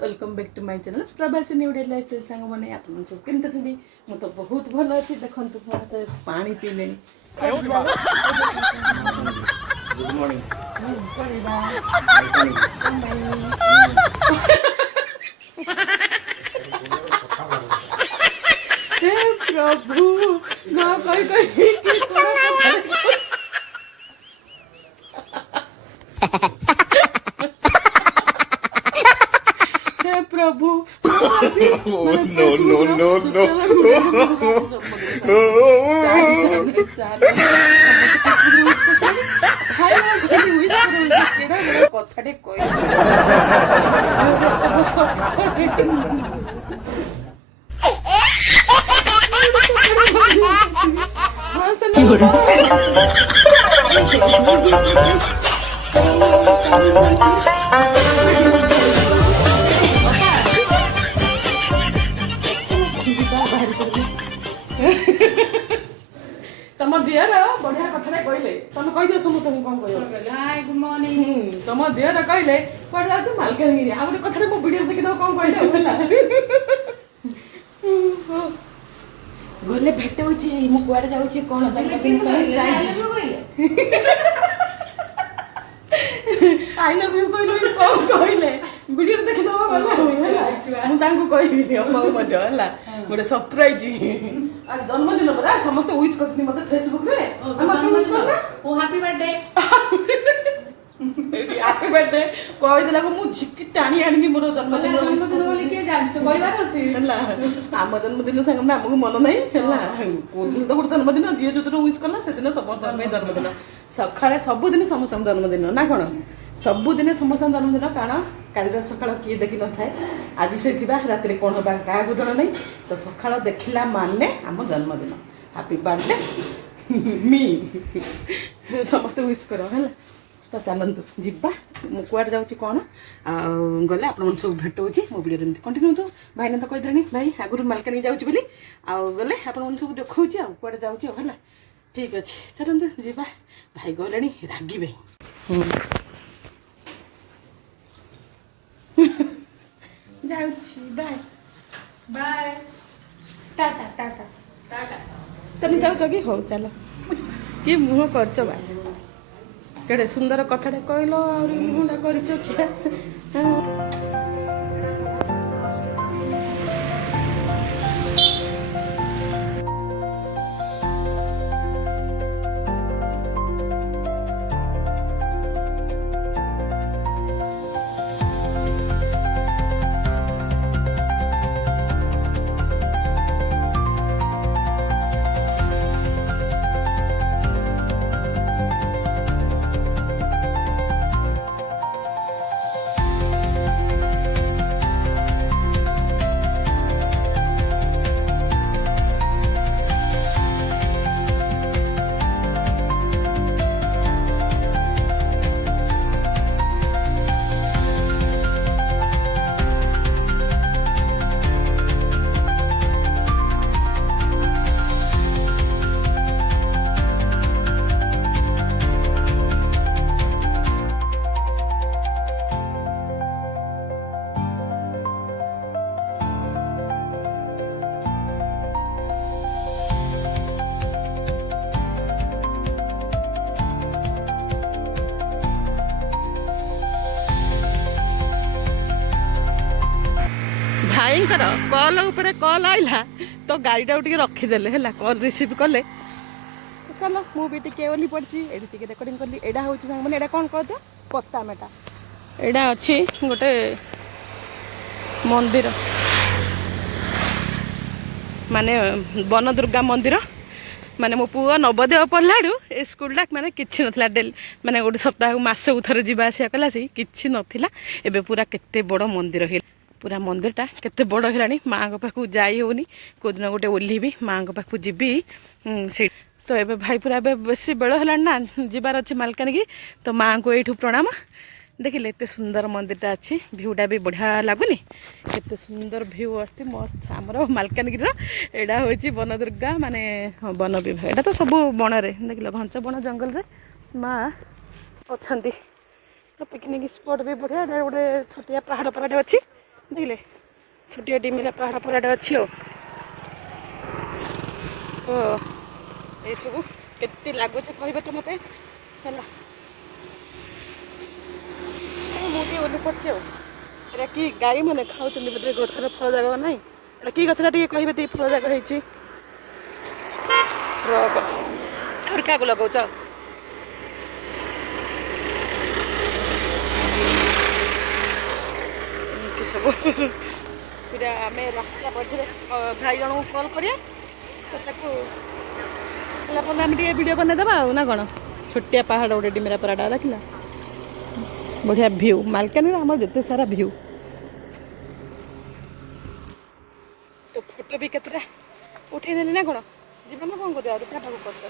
welcome back to my channel Pravasi new day life song मैंने आप सब केमती अच्छी मु तो बहुत भल अच्छी देखो पानी पीले गुड मॉर्निंग हे प्रभु ना कही प्रभु no कथाटे तम दियर बढ़िया कथा कहले तुम कह दियो समस्त कौन कह हाय गुड मॉर्निंग तुम दियर कहले पड़ जाऊ मालकानगिरी आ गोटे कथा मो वीडियो देखि कौन कहले गले भेट होची मु कुआडे जाउची कोन आई लव यू कहले कौन कहले वीडियो देखि दो गला मु तांको कहबी अम्मा मजा हला गोटे सरप्राइज आज जन्मदिन परा समस्त विश करथि मते फेसबुक रे हम मते विश करना ओ हैप्पी बर्थडे हैप्पी बर्थडे कहि देला को मु झिकी टाणी आनी मोर जन्मदिन बोली के जानछ कहबार अछि हला हम जन्मदिन संग ना हमको मन नहीं हला कोदिन तो गोटे जन्मदिन जे जो दिन विश करला से दिन समस्त में जन्मदिन सखाळे सब दिन समस्त जन्मदिन ना कोन सबुदिन समस्त जन्मदिन कारण काली सकाळ किए देखि न थाए आज से राति कौन होगा क्या जन नहीं तो सकाळ देखला माने आम जन्मदिन हैप्पी बर्थडे मी समस्त विश कर है तो चलतु जीवा मुझे जाऊँ कौन गले आप सब भेट हो वीडियो कंटिन्यू तो भाई ने तो कहीदे भाई आगुरी मालकानी जाऊँगी गले आप सब देखा कड़े जाऊँ ठीक अच्छे चलते जीवा भाई गले रागे जाऊँगी बाय बाय टाटा टाटा टाटा तुम जाऊच कि हो चलो कि मुह करच बा केड़े सुंदर कथाटे कहल और मुहटा करछ क्या भाईंकर कल उपरे कल आइला तो गाड़ीटा रखीदे है कल रिसीव कले चलो मुझे टी ओली पड़ी ये रेकर्डिंग कली यहाँ हूँ मैंने यहाँ कौन कह दियो पत्ता मेटा यहाँ अच्छी गोटे मंदिर माने वन दुर्गा मंदिर माने मो पुआ नवोदय पढ़लाड़ू ए स्कूलटा माने किछि नथिला डेली माने गोटे सप्ताह मासक थरे जीवा आसिया कला सी किछि नथिला एबे पूरा केते बड़ मंदिर हे पूरा मंदिरटा केते बड़ हेलानी माँ को पाखु जाई होनी को दिन गोटे ओल्हीबी माँ को पाखु जीबी से तो एबे भाई पूरा एबे बेसी बेड़ हेलानी ना जीवार अच्छे मालकानगिरी तो माँ को एठू प्रणाम देखिले एत सुंदर मंदिरटा अच्छी भ्यूटा भी बढ़िया लगुनि केते सुंदर भ्यू आसती मस्त आमर मालकानगिरी एटा हूँ वन दुर्गा माने वन विभाग एटा तो सब बणरे देखिल घंच बण जंगल रे माँ अच्छा तो पिकनिक स्पॉट भी बढ़िया गोटे छोटिया पहाड़ पहाड़ अच्छी देखले छोटिया डिमिरा पहाड़ पहाड़ अच्छी हो ये सब के लगुच कह तो मत मुझे ओली पड़े एटा कि गाई मैंने खाऊ बोधे गचर फल जाग ना कि गचरा टे कहे फल जाग हो क्या लगौच सब पूरा आम रास्ता मझे भाई जन को कल करिया आम वीडियो बनईदेवा ना कौन छोटिया पहाड़ गोटे डिमिरा पहाड़ा देखला बढ़िया भ्यू मालकानगि आम जिते सारा भ्यू तो फोटो भी केतटा उठे ना कौन जीवन कौन कर रूपा ठाकुर कर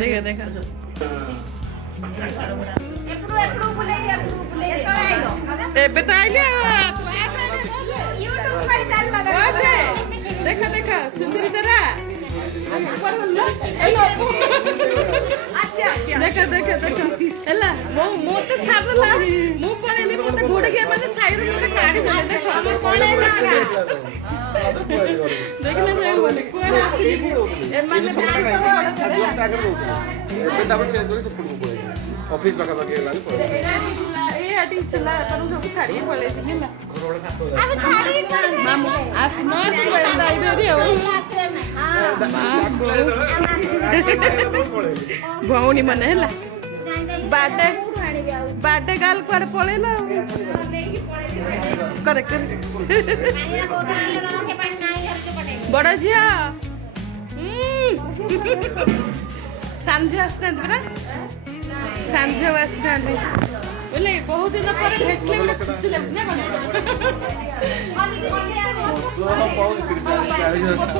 देखा देखा ଏବେ ତ ଆଇଲେ ଦେଖା ଦେଖା ସୁନ୍ଦରୀ ତାରା ଦେଖା ଦେଖା ଦେଖା ହେଲା ମତେ ଛାଡିଲା ମୁଁ ପଳେଇଲି ମତେ ଘୋଡିକି ମାନେ ସାଇରୁ ମତେ କାଢି ଦେଲେ ଦେଖ ଆମର କଣ ହେଲା ଦେଖିଲେ ସେ ମାନେ କୁଆଡେ ଆସିଲି ଏମାନେ ऑफिस पाखा पाखी हेलानी पड़े ए आटी चला तनु सब छाड़ी पळे दिला अब छाड़ी मामू आस न सुबे दाइबेरी हो भौणी मने हला बाटे गाल पर पळेला करेक्ट बड़ा जिया सांझे आसना परा सांझे आसना बोले बहुत दिन पर भेटले बोले खुशी लागु ना कोन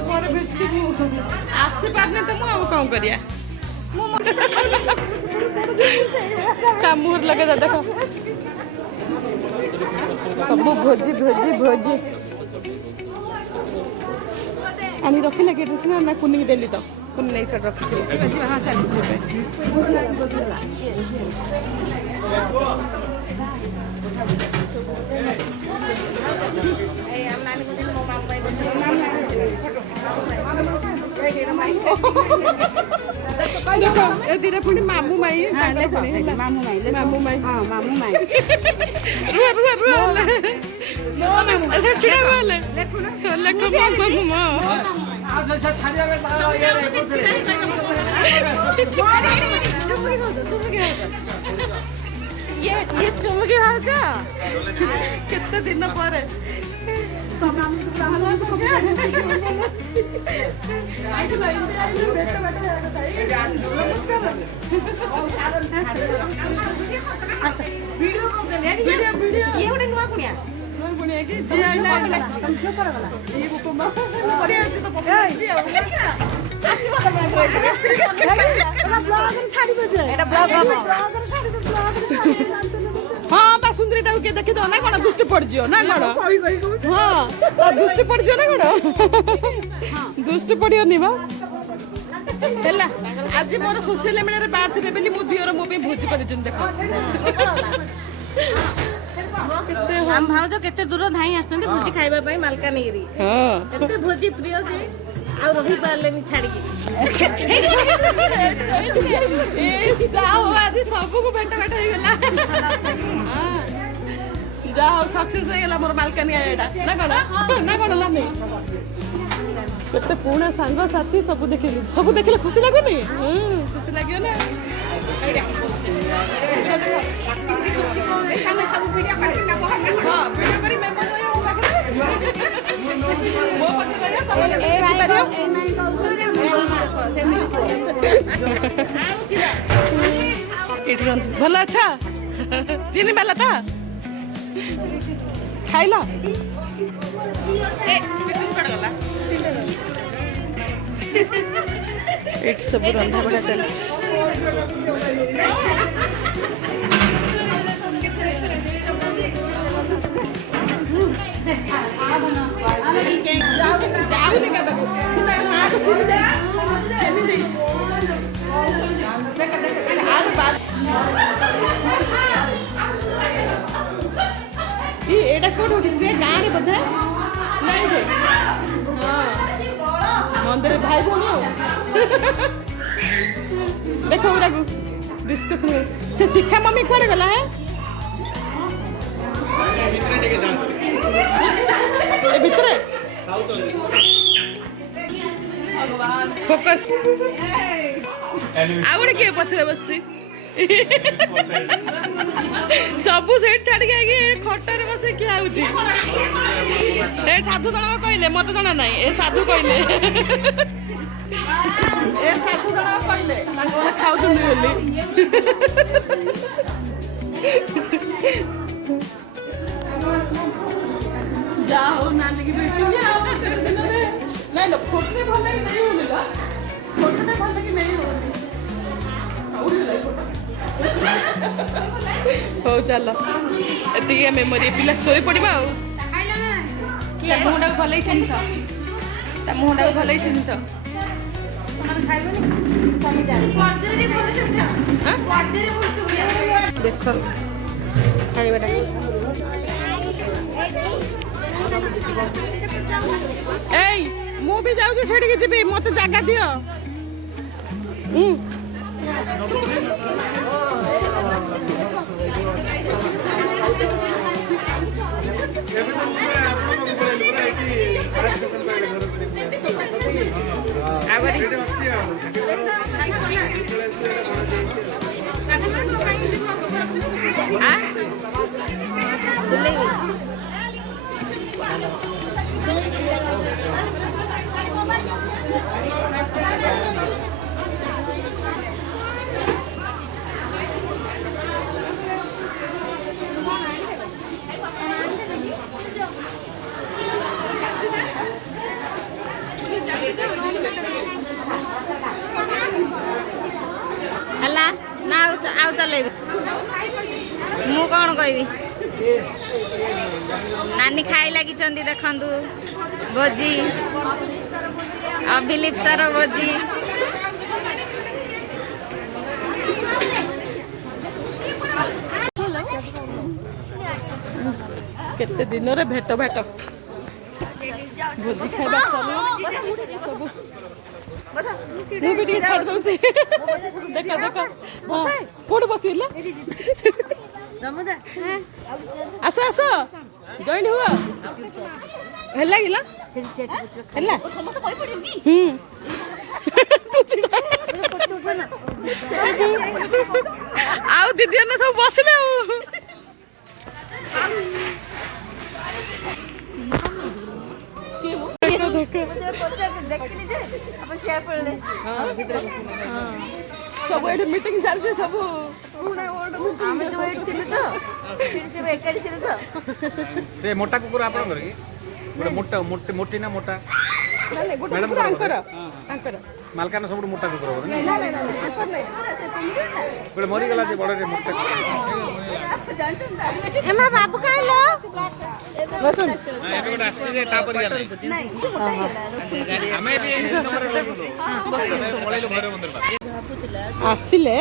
पर भेटली आपसे पार्टनर तो मु काम करिया कामूर लगे देखो सब भोजी भोजी भोजी आनी रखी लगे ना कुनी देली तो कुनी नहीं छड़ रखी हां चल देखो ए दिरे पुनी मामू माई हां ले मामू माई हां मामू माई रुआ रुआ रुआ नो मामू अच्छा छिड़ा बोले ले मामू मामू आज जैसा छाड़िया में ये ये चुमुकी भाज केते दिन पर हाँ बा सुंदरी टाइम के देखी दो ना कौन दुष्ट पड़ जियो ना कौन हाँ दुष्ट पड़ जियो ना कौन दुष्ट पड़ियो नि बा हेला आज मोर सोशल मीडिया रे बात रे बेली मो दियोर मो पे भोज कर जन देखो हम भाउज केते दूर धाई आछन भोजी खाइबा पई मालकानगिरी हां एते भोजी प्रिय जे आ रही पारलेनी छाड़ी ए जाओ आज सब को बेटा बेटा हो गला हां जाओ सक्सेस हो गला मोर मालकानी आएडा ना कोन लामी केते पुणे सांग साथी सब देखिले खुशी लागुनी खुशी लागियो ना भल अच्छा चिनी बाला था खाइल एट सब रंधा बड़ा चल एटा कोड होती से गां रे बधा नहीं रे हां मंदिर भाई बोनी हो देखो उरा डिस्कशन से शिक्षा मम्मी कोन गला है ए भितरे भगवान फोकस आउडे के पछरे बसছি सबू सेट छाड़ के खटर बसे क्या होची ए साधु जणा कहले मत जणा नाही ए साधु कहले ए साधु जणा कहले तांको खाउ चंदी बोली जा हो नानी की बेटी नहीं लो फोटो भल कि नहीं होगा फोटो भल कि नहीं होगा हो चलो एति मेमोरी पिला सोई पड़वा मुहटा को भल चिन्ह मुहटा को भल चिन्ह देख खाइबाटा ए मु भी जाऊँ से जी मत जगह दियो हला ना आउ चलेबी मु कौन कहबी नानी खाई लगी देखु भोजी अभिलिप्सार भोजी केते दिन रे भेट भोजी खाइबा ମୁଁ ବି ଟିକେ ଛାଡ଼ି ଦଉଛି ଦେଖ କୋଉଠି ବସିଲା ଆସ ଆସ ଜଏନ୍ ହୁଅ ହେଲା କିଲୋ ହେଲା ଆଉ ଦିଦି ମାନେ ସବୁ ବସିଲେ ଆଉ ସବୁ ଏଠି ମିଟିଂ ଚାଲିଛି ସବୁ ଆମେ ସବୁ ଏଠି ଥିଲୁ ତ ସବୁ ଏକାଠି ଥିଲୁ ତ ସେ ମୋଟା କୁକୁର ଆପଣଙ୍କର କି ଗୋଟେ ମୋଟା ମୋଟି ନା ମୋଟା ମ୍ୟାଡ଼ାମ ତାଙ୍କର ମାଲକାନ ସବୁଠୁ ମୋଟା କୁକୁର ବୋଧେ ଗୋଟେ ମରିଗଲା ଯେ ବଡ଼ରେ ମୋଟା ହେମା ବାବୁ ଖାଇଲ ଏବେ ଗୋଟେ ଆସିଛି ଯେ ତାପରେ ଆମେ ଆସିଲେ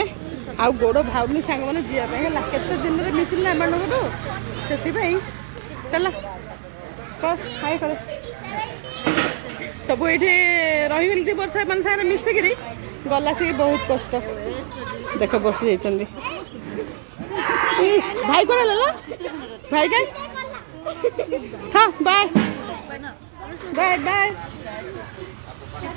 ଆଉ ଗୋଡ଼ ଭାବୁନି ସାଙ୍ଗମାନେ ଯିବା ପାଇଁ ହେଲା କେତେ ଦିନରେ ମିଶିଲି ନା ଏମାନଙ୍କଠୁ ସେଥିପାଇଁ ଚାଲ ହାଇ କର ସବୁ ଏଇଠି ରହିଗଲି 2 ବର୍ଷ ଏମାନେ ସାଙ୍ଗରେ ମିଶିକିରି ଗଲା ସେ ବହୁତ କଷ୍ଟ ଦେଖ ବସି ଯାଇଛନ୍ତି ଭାଇ କୁଆଡ଼େ ହେଲା ଭାଇ କାଇଁ ଥା ବାଏ ବାଏ ବାଏ